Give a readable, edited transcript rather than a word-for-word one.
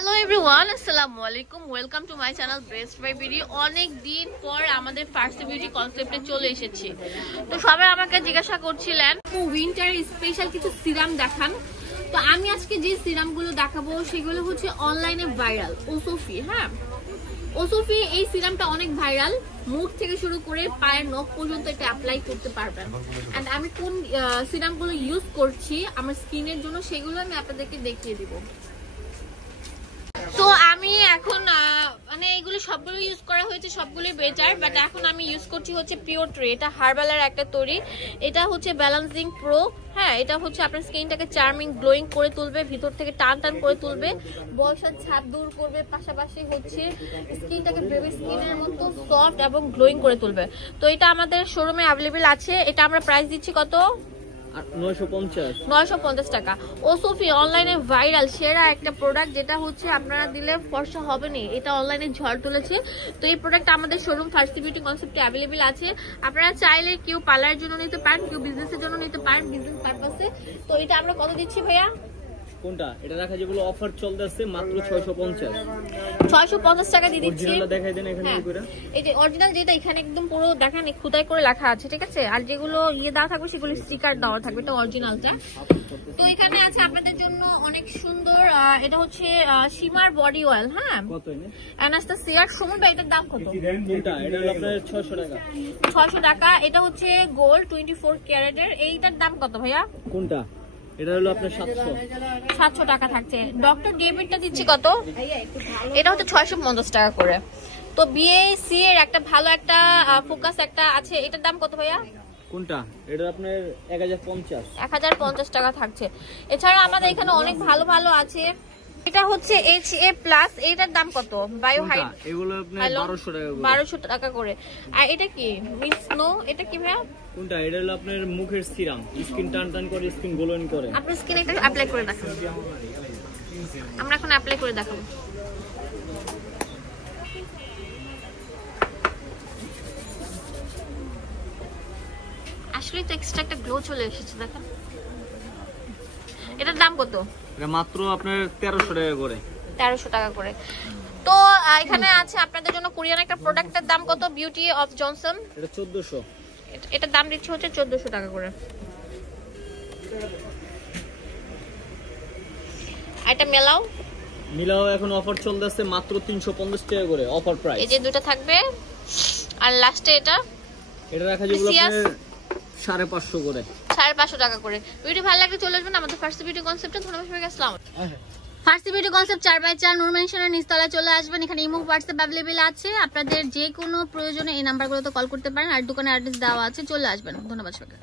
Hello everyone, আসসালামু আলাইকুম। Welcome to my channel best buy BD. অনেক দিন পর আমাদের ফার্স্ট বিউটি কনসেপ্টে চলে এসেছি। তো সবাই আমাকে জিজ্ঞাসা করছিলেন উইন্টার স্পেশাল কিছু সিরাম দেখান। তো আমি আজকে যে সিরামগুলো দেখাবো সেগুলো হচ্ছে অনলাইনে ভাইরাল ওসোফি। হ্যাঁ, ওসোফি এই সিরামটা অনেক ভাইরাল। মুখ থেকে শুরু করে পায়ের নখ পর্যন্ত এটা অ্যাপ্লাই করতে পারবেন। এন্ড আমি কোন সিরামগুলো ইউজ করছি আমার স্কিনের জন্য সেগুলো আমি আপনাদেরকে দেখিয়ে দিব। তো আমি এখন মানে এগুলো সবগুলো ইউজ করা হয়েছে, সবগুলোই বেটার, বাট এখন আমি ইউজ করছি হচ্ছে পিওর ট্রে। এটা হার্বালের একটা তৈরি, এটা হচ্ছে ব্যালেন্সিং প্রো। হ্যাঁ, এটা হচ্ছে আপনার স্কিনটাকে চার্মিং গ্লোয়িং করে তুলবে, ভিতর থেকে টান টান করে তুলবে, বয়সের ছাপ দূর করবে, পাশাপাশি হচ্ছে স্কিনটাকে বেবি স্কিনের মতো সফট এবং গ্লোয়িং করে তুলবে। তো এটা আমাদের শোরুমে অ্যাভেলেবেল আছে। এটা আমরা প্রাইস দিচ্ছি কত? 950 টাকা। ওসোফি অনলাইনে ভাইরাল সেরা একটা প্রোডাক্ট, যেটা হচ্ছে আপনারা দিলে ফর্সা হবে না। এটা অনলাইনে ঝড় তুলেছে। তো এই প্রোডাক্ট আমাদের শোরুম ফার্স্ট বিউটি কনসেপ্টে অ্যাভেলেবেল আছে। আপনারা চাইলে কেউ পার্লারের জন্য নিতে পারেন, কেউ বিজনেসের জন্য নিতে পারেন, বিজনেস পারপাসে। তো এটা আমরা কত দিচ্ছি ভাইয়া? কোনটা? এটা রাখা যেগুলো অফার চলতেছে মাত্র 650 টাকা দিয়ে দিচ্ছি। অরিজিনালটা দেখাই দেন এখানে করে। এই যে অরিজিনাল যেটা এখানে একদম পুরো দেখেন খোদাই করে লেখা আছে, ঠিক আছে? আর যেগুলো দেওয়া থাকবে সেগুলো স্টিকার দেওয়া থাকবে, এটা অরিজিনালটা। তো এখানে আছে আপনাদের জন্য অনেক সুন্দর, এটা হচ্ছে সীমার বডি অয়েল। হ্যাঁ, কত এনে? অ্যানাস্তাসিয়া সুমন ভাই, এটার দাম কত? কোনটা? এটা হলো আপনার 600 টাকা। 600 টাকা। এটা হচ্ছে গোল্ড 24 ক্যারেটের। এইটার দাম কত ভাইয়া? কোনটা? এটা হলো আপনার 700 টাকা থাকছে। ডক্টর ডেভিডটা দিচ্ছি কত? এটা হচ্ছে 650 টাকা করে। তো বিএসি এর একটা ভালো একটা ফোকাস একটা আছে, এটার দাম কত ভাইয়া? কোনটা? এটা আপনার 1050 টাকা থাকছে। এছাড়া আমাদের এখানে অনেক ভালো ভালো আছে। এটা হচ্ছে HA প্লাস, এটার দাম কত? বায়োহাইড, এগুলো আপনার 1200 টাকা করে। আর এটা কি মিস নো, এটা কি ভাইয়া? কোনটা? এটা হলো আপনার মুখের সিরাম, স্কিন টান টান করে, স্কিন গ্লোয়িং করে। আপনার স্কিনে এটা অ্যাপ্লাই করে দেখান, আমরা এখন অ্যাপ্লাই করে দেখাবো। আসলে তো এক্সট্রা একটা গ্লো চলে এসেছে, দেখেন। এটার দাম কত? এটা মাত্র আপনার 1300 টাকা করে। 1300 টাকা করে। তো এখানে আছে আপনাদের জন্য কোরিয়ান একটা প্রোডাক্টের দাম কত? বিউটি অফ জনসন, এটা 1400। এটার দাম দিচ্ছে হচ্ছে 1400 টাকা করে। এটা মিলাও এখন অফার চলতেছে মাত্র 350 টাকা করে, অফার প্রাইস। এই যে দুটো থাকবে। আর লাস্টে এটা রাখা যেগুলো আপনার 550 করে, 550 টাকা করে। ভিডিও ভালো লাগলে চলে আসবেন আমাদের ফার্স্ট বিউটি কনসেপ্টে। ধন্যবাদ সবাইকে। আসসালামু আলাইকুম। ফার্স্ট বিউটি কনসেপ্ট 4x4 নূর মেনশনের নিচতলায় চলে আসবেন। এখানে ইমো হোয়াটসঅ্যাপ অ্যাভেলেবেল আছে। আপনাদের যে কোনো প্রয়োজনে এই নাম্বারগুলোতে কল করতে পারেন, আর দোকানের অ্যাড্রেস দেওয়া আছে, চলে আসবেন। ধন্যবাদ সবাইকে।